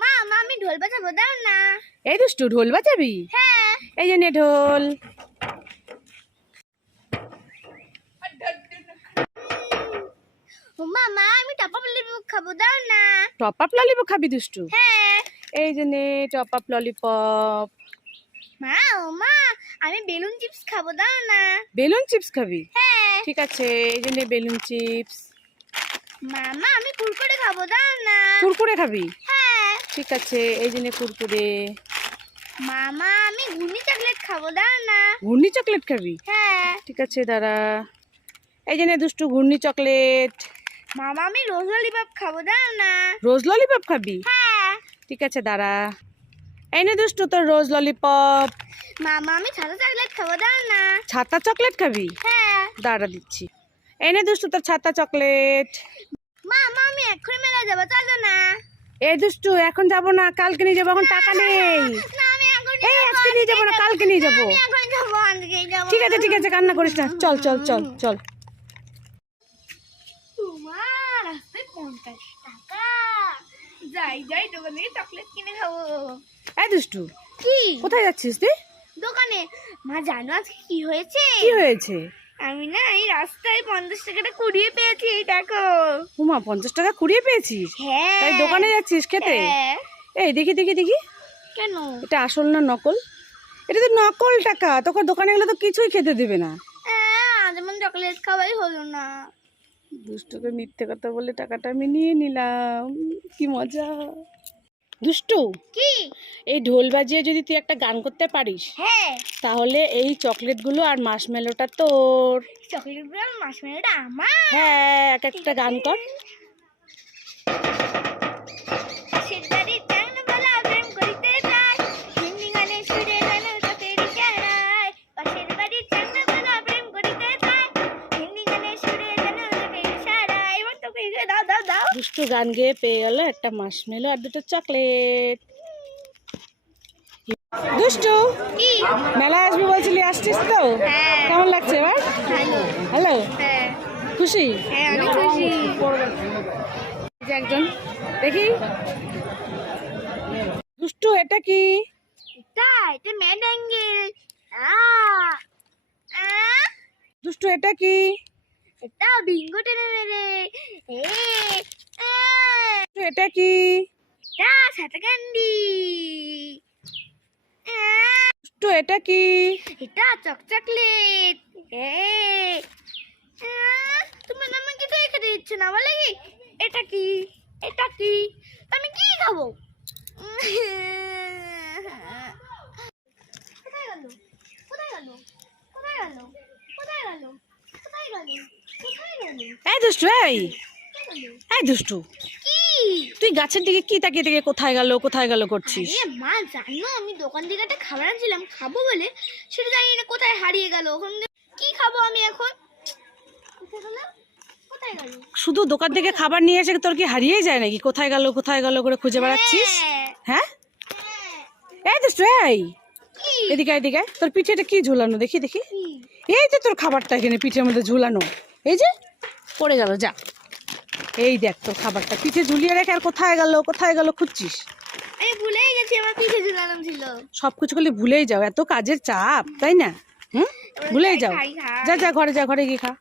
মা মা আমি ঢোল বাজাবো দাও না। এই দুষ্টু ঢোল বাজাবি? হ্যাঁ। এই যে নে ঢোল। ও মা মা আমি টপা লেবু খাব দাও না। টপ আপ ললিপপ খাবি দুষ্টু? হ্যাঁ। এই যে নে টপ আপ ললিপপ মা ও মা আমি বেলুন চিপস খাব দাও না। বেলুন চিপস খাবি? হ্যাঁ। ঠিক আছে এই যে নে বেলুন চিপস। মামা আমি কুরকুরে খাব দাও না। কুরকুরে খাবি? ঠিক আছে এই যে নে কুরকুরে। মামা আমি ঘুগনি চকলেট খাব দাও না। ঘূর্ণি চকলেট খাবি? হ্যাঁ। ঠিক আছে দাঁড়া। এই যে নে দুষ্টু ঘূর্ণি চকলেট মামা আমি রোজ ললিপপ খাব দাও না। রোজ ললিপপ খাবি? হ্যাঁ। ঠিক আছে দাঁড়া। এই নে দুষ্টু তোর রোজ ললিপপ মামা আমি ছাতা চকলেট খাব দাও না। ছাতা চকলেট খাবি? হ্যাঁ। দাঁড়া দিচ্ছি। এই নে দুষ্টু তোর ছাতা চকলেট মামা আমি এক্ষুনি মেলা যাব চলো না এই দুষ্টু এখন যাব না কালকে নিয়ে যাব এখন টাকা নেই। এই আজকে নিয়ে যাব না কালকে নিয়ে যাব। ঠিক আছে ঠিক আছে কান্না করিস না চল চল চল চল। তোমার রাস্তায় পঞ্চাশ টাকা। যাই যাই দোকানে চকলেট কিনে খাব। এই দুষ্টু কি? কোথায় যাচ্ছিস তুই? দোকানে। মা জানো আজকে কি হয়েছে? কি হয়েছে? আমি না এই রাস্তায় পঞ্চাশ টাকাটা কুড়িয়ে পেয়েছি দেখো। উমা পঞ্চাশ টাকা কুড়িয়ে পেয়েছিস? হ্যাঁ। তাই দোকানে যাচ্ছিস খেতে? হ্যাঁ। এই দেখি দেখি দেখি। কেন? এটা আসল না নকল? এটা তো নকল টাকা তোকে দোকানে গেলে তো কিছুই খেতে দেবে না। হ্যাঁ যেমন চকলেট খাওয়াই হলো না। দুষ্টুকে মিথ্যে কথা বলে টাকাটা আমি নিয়ে নিলাম। কি মজা। দুষ্টু? কি? এই ঢোল বাজিয়ে যদি তুই একটা গান করতে পারিস হ্যাঁ। তাহলে এই চকলেটগুলো আর মাসমেলোটা তোর। চকলেট আর মাসমেলোটা আমার। হ্যাঁ এক একটা গান কর। দাও দাও। দুষ্টু গান গেয়ে পেয়ে গেল একটা মাশমেলো আর দুটো চকলেট দুষ্টু কি? মেলায় আসবি বলছিলি আসছিস তো? হ্যাঁ। কেমন লাগছে এবার? হ্যালো? হ্যাঁ। খুশি? হ্যাঁ একজন। দেখি। দুষ্টু এটা কি? দুষ্টু এটা কি? এটা বিঙ্গো টেনে মেরে এটা কি এটা সাটা ক্যান্ডি কি এটা চক চকলেট। এ আ, তোমার আমাকে তো খেতে দিচ্ছে না? বলে কি? এটা কি এটা কি আমি কি খাব? কোথায় গেল? কোথায় গেল? কোথায় গেল? কোথায় গেল? কোথায় গেল? কোথায় গেল? এই দুষ্টু এই দুষ্টু। তুই গাছের দিকে কি তাকিয়ে থেকে কোথায় গেল কোথায় গেল করছিস? আরে মা জানো আমি দোকান থেকে একটা খাবার আনছিলাম খাব বলে। সেটা জানি না কোথায় হারিয়ে গেল। ওখানে কি খাব আমি এখন? কোথায় গেল? শুধু দোকান থেকে খাবার নিয়ে এসে তোর কি হারিয়ে যায় নাকি? কোথায় গেল কোথায় গেল করে খুঁজে বেড়াচ্ছিস? হ্যাঁ, হ্যাঁ? হ্যাঁ। এই তো এই এদিকে এদিকে তোর পিঠে এটা কি ঝুলানো? দেখি দেখি। এই যে তোর খাবারটা এখানে পিঠের মধ্যে ঝুলানো। এই যে পড়ে গেল যা। এই দেখ তোর খাবারটা। পিঠে ঝুলিয়ে রেখে আর কোথায় গেল কোথায় গেল খুঁজছিস? সবকিছু ভুলেই গেছি আমার পিঠে ঝুলানো ছিল। সব কিছু করলে ভুলেই যাও এত কাজের চাপ তাই না? হম? ভুলেই যাও। যা যা ঘরে যা ঘরে গিয়ে খা।